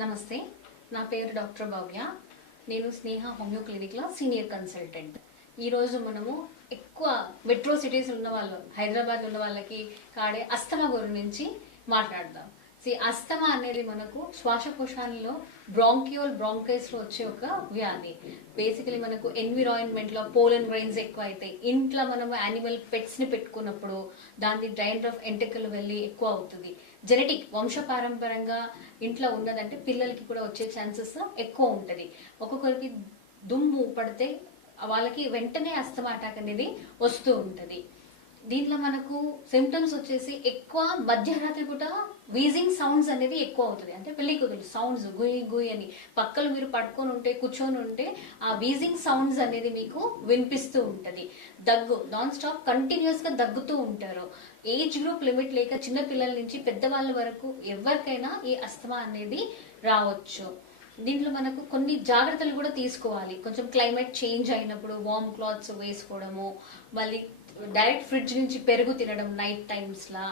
నమస్తే, నా పేరు డాక్టర్ భవ్య. నేను స్నేహ హోమియో క్లినిక్లో సీనియర్ కన్సల్టెంట్. ఈరోజు మనము ఎక్కువ మెట్రో సిటీస్ ఉన్న వాళ్ళు, హైదరాబాద్ ఉన్న వాళ్ళకి కాడే అస్తమా గురించి మాట్లాడదాం. అస్తమా అనేది మనకు శ్వాసకోశాలలో బ్రాంకైస్లో వచ్చే ఒక వ్యాధి. బేసికలీ మనకు ఎన్విరాన్మెంట్లో పోలన్ గ్రెయిన్స్ ఎక్కువ అవుతాయి. ఇంట్లో మనము యానిమల్ పెట్స్ని పెట్టుకున్నప్పుడు దాని డ్రైన్ ఎంటకలు వెళ్ళి ఎక్కువ అవుతుంది. జెనెటిక్ వంశపారంపరంగా ఇంట్లో ఉన్నదంటే పిల్లలకి కూడా వచ్చే ఛాన్సెస్ ఎక్కువ ఉంటుంది. ఒక్కొక్కరికి దుమ్ము పడితే వాళ్ళకి వెంటనే అస్తమా అటాక్ అనేది వస్తూ ఉంటుంది. దీంట్లో మనకు సిమ్టమ్స్ వచ్చేసి ఎక్కువ మధ్యరాత్రి పూట వీజింగ్ సౌండ్స్ అనేది ఎక్కువ అవుతుంది. అంటే పెళ్లి కూతురు సౌండ్స్ గుయ్ గుయ్ అని పక్కలు మీరు పట్టుకొని ఉంటే కూర్చొని ఉంటే ఆ వీజింగ్ సౌండ్స్ అనేది మీకు వినిపిస్తూ ఉంటది. దగ్గు నాన్ స్టాప్ కంటిన్యూస్ గా దగ్గుతూ ఉంటారు. ఏజ్ గ్రూప్ లిమిట్ లేక చిన్న పిల్లల నుంచి పెద్దవాళ్ళ వరకు ఎవరికైనా ఈ అస్తమా అనేది రావచ్చు. దీంట్లో మనకు కొన్ని జాగ్రత్తలు కూడా తీసుకోవాలి. కొంచెం క్లైమేట్ చేంజ్ అయినప్పుడు వార్మ్ క్లాత్స్ వేసుకోవడము, మళ్ళీ డైరెక్ట్ ఫ్రిడ్జ్ నుంచి పెరుగు తినడం నైట్ టైమ్స్ లా,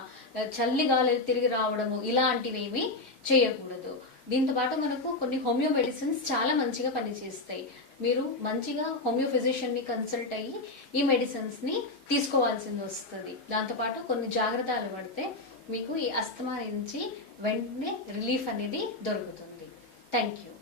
చల్లి గాలి తిరిగి రావడము, ఇలాంటివి ఏమి చేయకూడదు. దీంతో పాటు మనకు కొన్ని హోమియో మెడిసిన్స్ చాలా మంచిగా పనిచేస్తాయి. మీరు మంచిగా హోమియో ఫిజిషియన్ ని కన్సల్ట్ అయ్యి ఈ మెడిసిన్స్ ని తీసుకోవాల్సింది వస్తుంది. దాంతోపాటు కొన్ని జాగ్రత్తలు పడితే మీకు ఈ అస్తమా నుంచి వెంటనే రిలీఫ్ అనేది దొరుకుతుంది. Thank you.